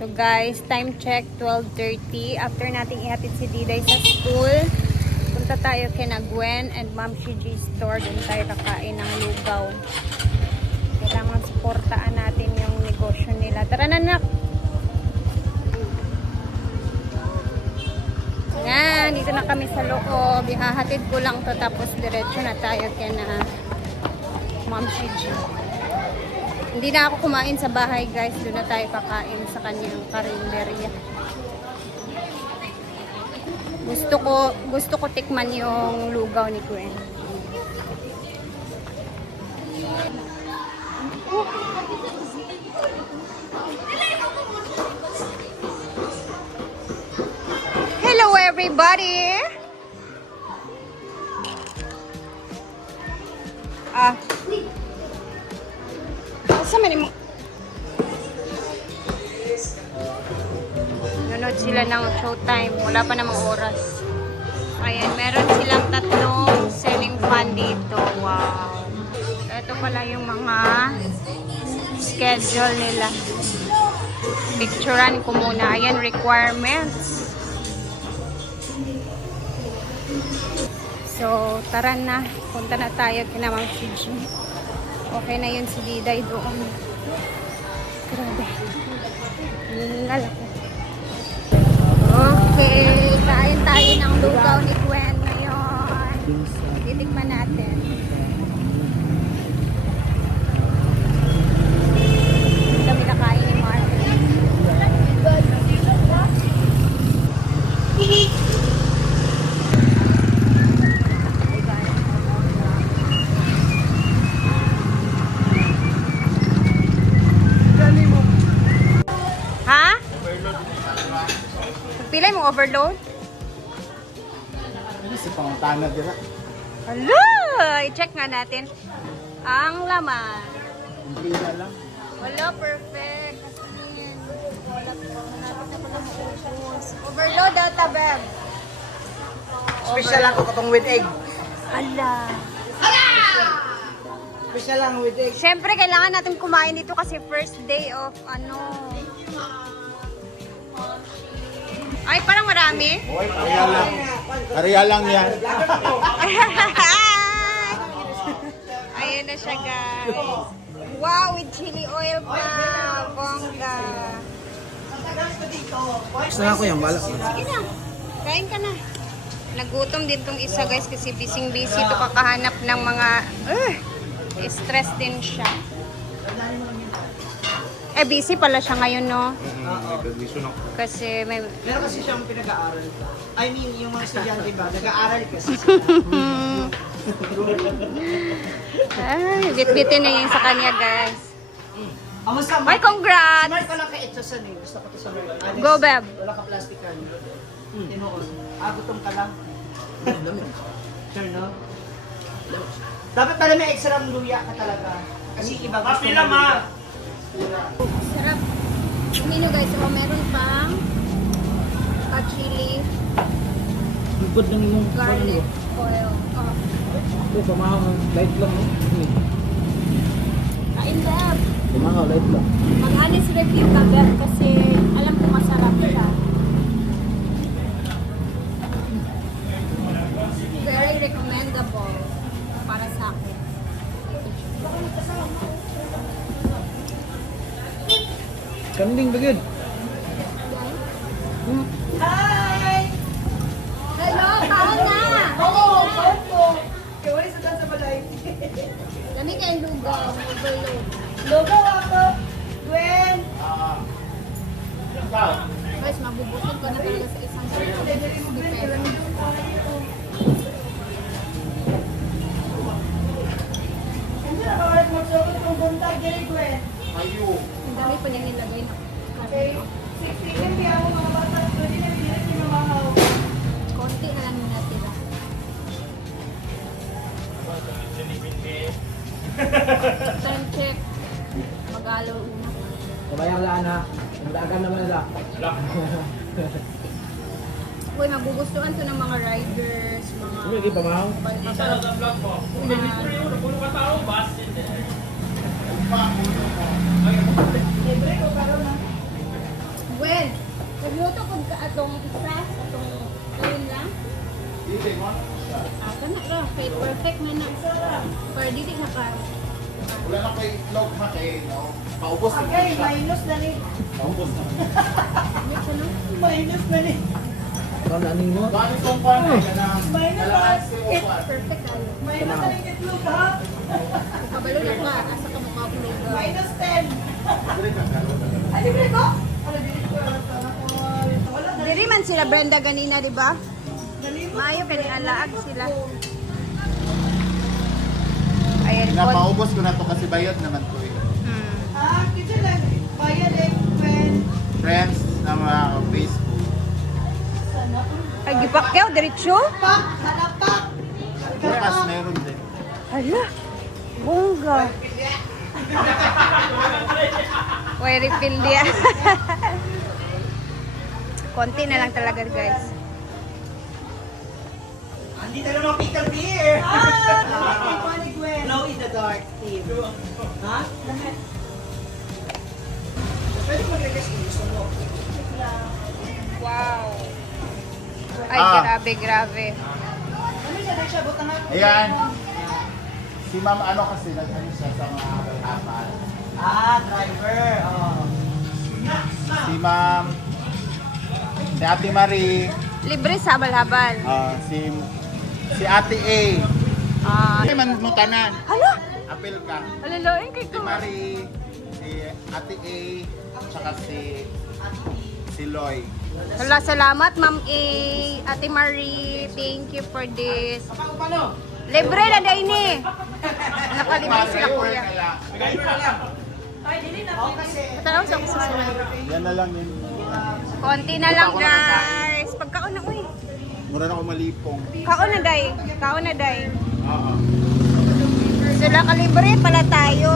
So guys, time check 12:30. After nating ihatid si Diday sa school, punta tayo kina Gwen and Ma'am Shiji store. Doon tayo kakain ng lugaw. Kailangan suportaan natin yung negosyo nila. Tara na, nak! Yan, dito na kami sa loob. Ihahatid ko lang to tapos diretso na tayo kina Ma'am Shiji. Hindi na ako kumain sa bahay, guys. Doon na tayo kakain sa kanyang karinderya. Gusto ko tikman yung lugaw ni Gwen. Hello everybody! Saan mo? Nanood sila ng showtime. Wala pa namang oras. Ayan, meron silang tatlong selling fan dito. Wow. Ito pala yung mga schedule nila. Picturean ko muna. Ayan, requirements. So, tara na. Punta na tayo kina Ma'am Shiji. Okay na yun si Diday doon. Grabe. Lalaki. Okay. Kain tayo ng lugaw ni Gwen ngayon. Titikman natin. Dami na kain ni Martin. Pilay mong overload? Kasi pangutana dira. Hala! I-check nga natin. Ang laman. Hindi na lang. Wala, perfect. Kasi wala po. Hanapin na pala maubos. Overload daw, tabeb. Special ako katong with egg. Ala. Special lang with egg. Siyempre, kailangan natin kumain dito kasi first day of Ay, parang marami. Ariya lang. Ariya lang yan. Ayan na siya, guys. Wow, with chili oil pa. Bongga. Gusto na ako yan, balak. Sige na. Kain ka na. Nagutom din tong isa, guys, kasi busy-busy to kakahanap ng mga stress din siya. Busy pala siya ngayon, no? Kasi may... Meron kasi siyang pinag-aaral. I mean, yung mga estudyante ba, nag-aaral kasi. Ay, bit-bitin na yun sa kanya, guys. Kamusta mo? Ay, congrats! Smart pala ka ito sa eh. Gusto ko ito sa mga. Go, Beb. Wala ka plastikan. Tinoon. Gutom ka lang. Sure, no? Dapat pala may extra luya ka talaga. Kasi iba gusto mo luya. Sarap. Umino, guys. So, meron pang chili, Lugod lang yung garlic oil. pamahang light lang. Kain, Beb. Pamahang light lang. Mag-honest review ka, Beb, kasi alam ko masarap siya. Very recommendable para sa akin. Kanding bagid. Hi! Hello, kaon na! Oo, opo. Kaya wala sa balay. Lami kayong lugaw, overload. Logo ako. Gwen. Guys, mabubusog ka na talaga sa isang depende. Hindi na kawala magsukot kung buntag dyan, Gwen. Ang dami pa niyang nilagay na. Okay. 60 kan kaya ako mga bata. Pwede na pinilit yung mamahaw. Konti na lang yung natira. Time check. Mag-alo una. Kabayang laan ha. Nagdagan naman nila. Uy, magugustuhan to ng mga riders, mga... Hindi pamahang. Magluto ko ka atong isa, atong ayun lang. Ah, kana ra, kay perfect man na. Pero dili na ka. Wala na kay vlog ha kay no. Paubos na Okay, siya. minus na ni. Paubos na. Minus na ni. Ikaw na aning mo. Dami kong pan ay kanang Minus kailangan na. si Opan. Perfect ayo. Minus na ni itlog ha. Kabalo na ka, asa ka makablog. Minus 10. Dire ka karo. Ay, libre ko? Ano, libre ko? Wala na. Diri man sila Brenda ganina, di ba? Nalimot. Maayo kay alaag sila. Ayan po. Pinapaubos ko na to kasi bayad naman to eh. Ah, kita lang. Bayad eh, friend. Friends na mga Facebook. Sana. Ay gipakyaw diretso. Pak! Halapak! Bukas meron din. Hala. Bongga. Way refill dia. Konti na lang talaga, guys. Hindi na naman Peter Beer! Ah! Glow in the dark team. Ha? Lahat. Pwede mag-request yung gusto mo. Wow. Ay, Ah. grabe, grabe. Ano siya? Dahil siya, butang ako. Ayan. Si Ma'am ano kasi nag-ano siya sa mga kalapan. Ah, driver. Oh. Si Ma'am si Ate Marie, Libre sa habal-habal. si Ate A. Ah. Ay man mo tanan. Hala. Apil ka. Alaloy kay Si ko. Marie, si Ate A, tsaka si Loy. Hala, salamat, Ma'am A. Ate Marie, thank you for this. Libre na dahil ni. Nakalibre sila, kuya. Oh, kasi. Patanaw sa susunod. Yan na lang yun. Konti na lang, guys. Pagkaon na, uy. Mura na ako malipong. Kaon na, day. Kaon na, day. Oo. Sila kalibre pala tayo.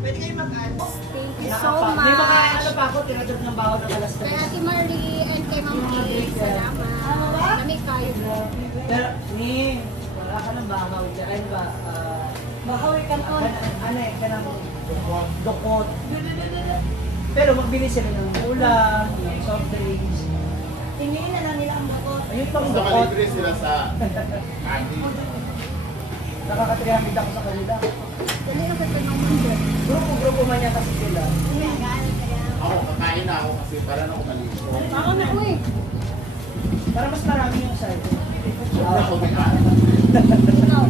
Pwede kayo mag-add. Thank you so May mga much. ano pa ako, tinatrap ng bawal ng alas Kay 3. Ate Marie and kay Ma'am A. Salamat. Kami kayo. Pero, ni, wala ka ng bahaw. Ay ba, bahaw ka on. Ano eh, kanang dukot. Pero magbili sila ng ulam, ng soft drinks. Tingin na lang nila ang dukot. Ayun pang Basta dukot. kalibre sila sa candy. Nakaka-300 ako sa kanila. Dali na sa tanong mo. Grupo-grupo man yan kasi sila. Ako, kakain na ako kasi para na ako malipong. Ako na, uy. Para mas marami yung side. Sobra ako may kain. Ikaw.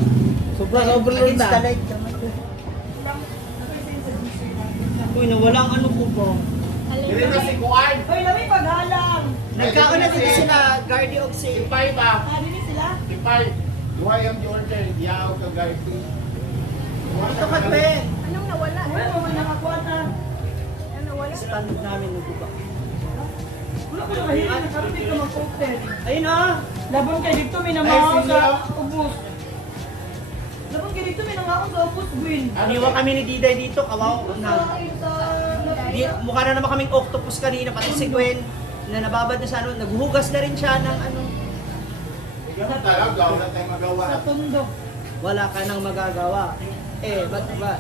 Sobra sa overload na. Installate ka man. Uy, nawalang ano ko po. Dili na si Kuan. Hoy, lami paghalang. Nagkaon na din sila, Guardian of Si Safe. Pai ba? Ano din sila? Si Pai. Duhay ang order. Yaw ka guys. Ito ka, Ben. Anong nawala? Wala mo nakakuha na. Anong nawala? Stand namin nagbuba. Wala ko nakahilan, nakaroon dito mag-open. Ayun ah! Labon kayo dito, may namahaw sa ubus. Labon kayo dito, may namahaw sa ubus, Gwen. Aniwa kami ni Diday dito, kawaw na. Mukha na naman kaming octopus kanina, pati si Gwen na nababad na sa ano, naghuhugas na rin siya ng ano. Ganun talaga. Wala tayong magawa. Tundo. Wala ka nang magagawa. Ba't ba?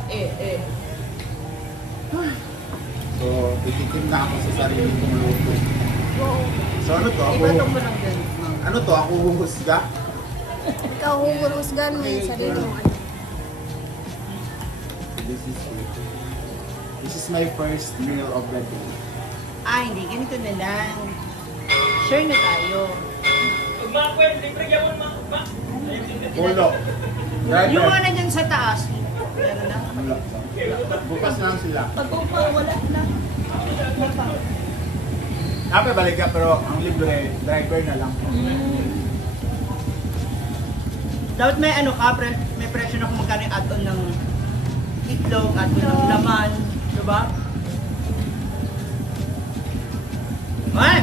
So, titikim na ako sa sarili kong luto. So, ano to? Ako, Ibatong mo lang dyan. ano to? Ako huhusga? Ikaw huhusgan mo yung sarili mo. This is my first meal of the day. Hindi, ganito na lang. Share na tayo. Ulo. Yung mga nandyan sa taas, meron na. Ulo. Bukas na lang sila. Pag pa, wala na. Dapat balik ka pero ang libre, driver na lang. Dapat may ano ka, may presyo na kung magkano yung add-on ng itlog, add-on ng laman. Diba? Ay!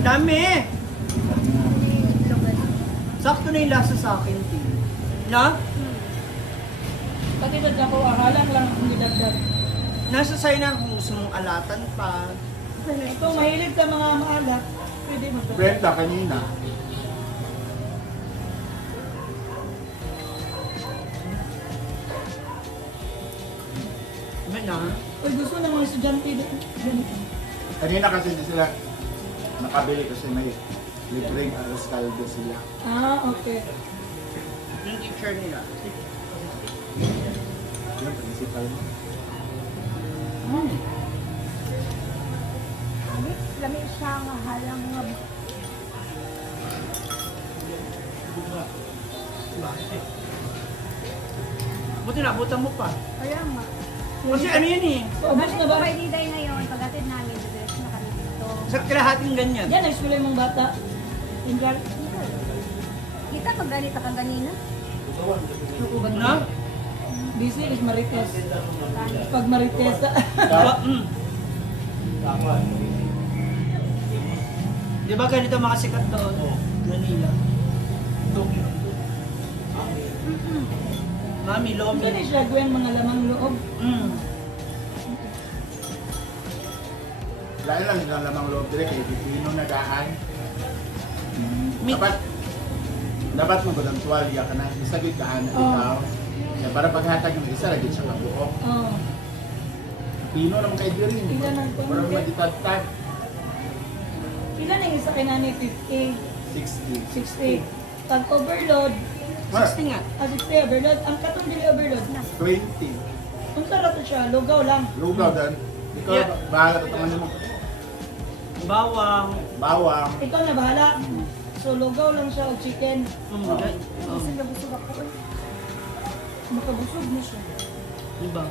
Dami! Sakto na yung lasa sa akin, Tim. Na? Pati dagdag ko, halang lang ang didagdag. Nasa sa'yo na kung gusto mong alatan pa. Kung mahilig ka mga maalat, pwede mo. Brenda kanina. Ano na? Uy, gusto ng mga estudyante ganito. Kanina kasi hindi sila nakabili kasi may libreng arroz caldo sila. Ah, okay. Yung teacher nila. Yung principal mo. Lami siya nga halang nga. Buti nabutan mo pa. Kaya nga. Kasi ano yan eh. Paubos na ba? Kay Diday ngayon, pagdating namin, diretso na kami dito. Sa kalahating ganyan. Yan, nag-school yung mga bata. Ingal. Kita pag ganito ka ganina. Ubad Na? Busy is Marites. Pag Marites. Di ba ganito mga sikat doon? Manila. Mami, Ito lomi. na siya, Gwen, mga lamang loob. Lain lang yung lamang loob direct kay Pipino nagaan. Meat. Dapat mo gudang tuwalya ka na. Isa gid kaan ikaw. Kaya para paghatag yung isa, lagi siya kabuok. Oh. Pino naman kay Diri. Ilan ang Para konti? matitagtag. Ilan ang isa kay Nani? 50, 60. 60. Pag overload, 60 nga. 60 overload. Ang katong dili overload na. 20. Kung sarap to siya, lugaw lang. Lugaw dan. Ikaw, Yeah. bahala ka tangan mo. Bawang. Bawang. Ikaw na bahala. So lugaw lang siya o chicken. Busog na busog ako. Makabusog mo siya. Diba?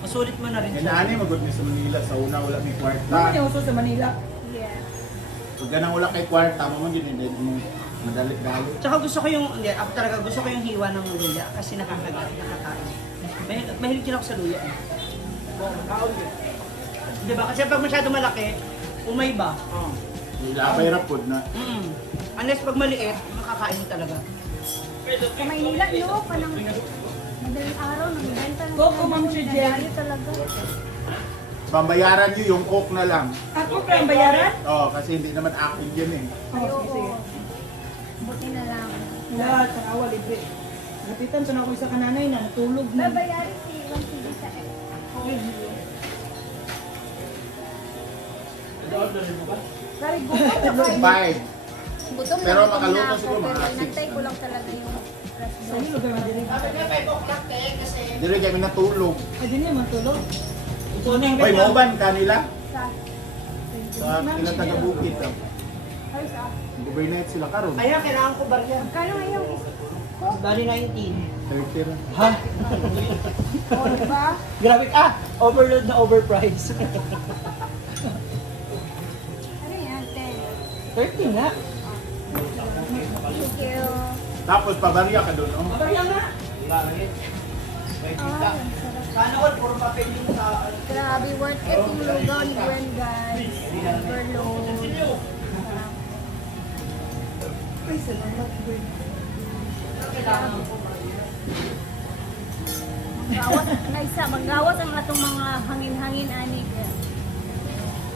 Masulit mo na rin siya. Inaani magud ni sa Manila sa una wala may kwarta. Naman yung uso sa Manila. Yes. Pag ganang wala kay kwarta, mo man yun mo madalit-dalit. Tsaka gusto ko yung, hindi, ako talaga gusto ko yung hiwa ng luya kasi nakakain. Mahilig din ako sa luya. Di ba? Kasi pag masyado malaki, umay ba? Ilabay ra pod na. Unless pag maliit, makakain mo talaga. Sa Maynila, no? Panang madaling araw, nagbibenta ng Coco, Ma'am Chijen. Nagdadali talaga. Pambayaran nyo yung coke na lang. Ako pa ang bayaran? Oo, kasi hindi naman akin yan eh. Oh, sige, sige. Buti na lang. Lahat sa awa libre. Napitan sa ako isa kananay na natulog na. Babayarin si Iwan TV sa Very good. Five. Gutom Pero na gutom makaluto na ako, siguro, mga pero six. inantay ko lang talaga yung Sa iyo lugar man dili. Dili kami natulog. Ay din naman tulog. Hoy, mauban kanila. sa Sa kila taga-bukid. ay sa Overnight sila karon. Kaya kailangan ko barya. kano ngayon Bali 19. 30 ra. Ha? o diba? Grabe ka! Overload na overprice. Ano yan, 10? 13 nga. Thank you. Tapos pabarya ka doon, oh. Barya nga. Ay, ang sarap. Sana all, puro papel yung sa... Grabe, worth it yung lugaw ni Gwen, guys. Overload. Ay, salamat Gwen. Manggawas, naisa, manggawas ang atong mga hangin-hangin, ani.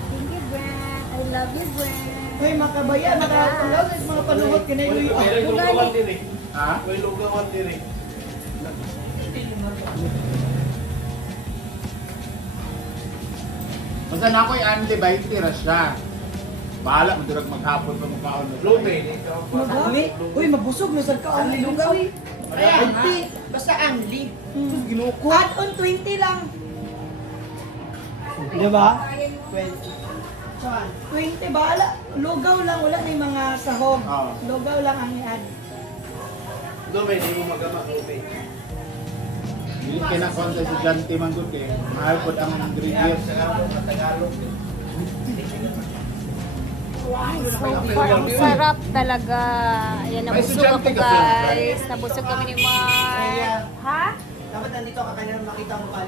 Thank you, Gwen. I love you, Gwen. Ay, makabaya, nakatulog. Mga panuhot ka na yung Ugali. Ha? Basta na ako'y anli 20 ra siya. Bahala mo durag maghapon pa mukhaon mo. Magali? Uy, mabusog na sa ka. Ang lugaw. Kaya nga, basta anli. Ginuko. Add on 20 lang. Di ba? 20 bahala. Lugaw lang, wala may mga sahog. Oo. Lugaw lang ang i-add. Hindi kinakon sa estudyante man gud kay mahal pod ang ingredients. Ay, so far, ang sarap talaga. Ayan, nabusog ako, guys. Nabusog kami ni Mar. Ha? Dapat nandito ka kanina makita mo pa.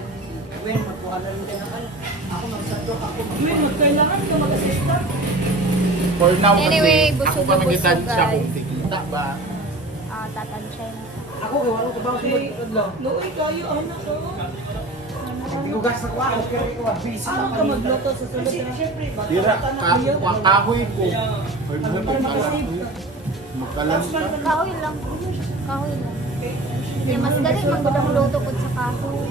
Gwen, magkuha na rin tayo ng ano. Ako magsadok, ako Uy, magkailangan ka mag-assistant. For now Anyway, kasi busog ako pa na busog, nagitansya guys. kung tikita ba. Tatansya. Ako, gawin ko ba ako sunod-sunod? Luoy kayo, anak ko. Hugas ako ako, pero ikaw, busy Ano ka magluto sa sulod na? Dira kahoy ko. Or mo Para makasave ka. Magkalan. Kahoy lang. Kahoy lang. Kaya mas dali magudang luto po sa kahoy.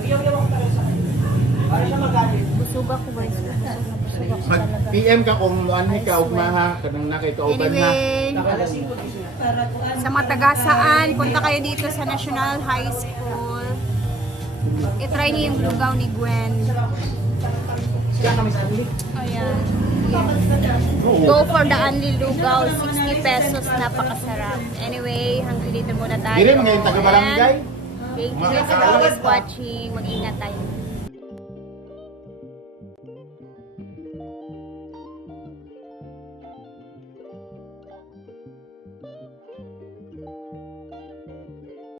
Iyaw-iyaw ako talaga sa akin. Para siya magalit. busog ako guys. Busog na ako talaga. Mag-PM ka kung ano ka, ugmaha, kanang nakikauban ha. Anyway, sa Matagasaan, punta kayo dito sa National High School. I-try niyo yung lugaw ni Gwen. Kaya kami sa Anli. Ayan. Go for the Anli Lugaw, 60 pesos, napakasarap. Anyway, hanggang dito muna tayo. Dire mga yung taga-barangay. And thank you guys for always watching. Mag-ingat tayo.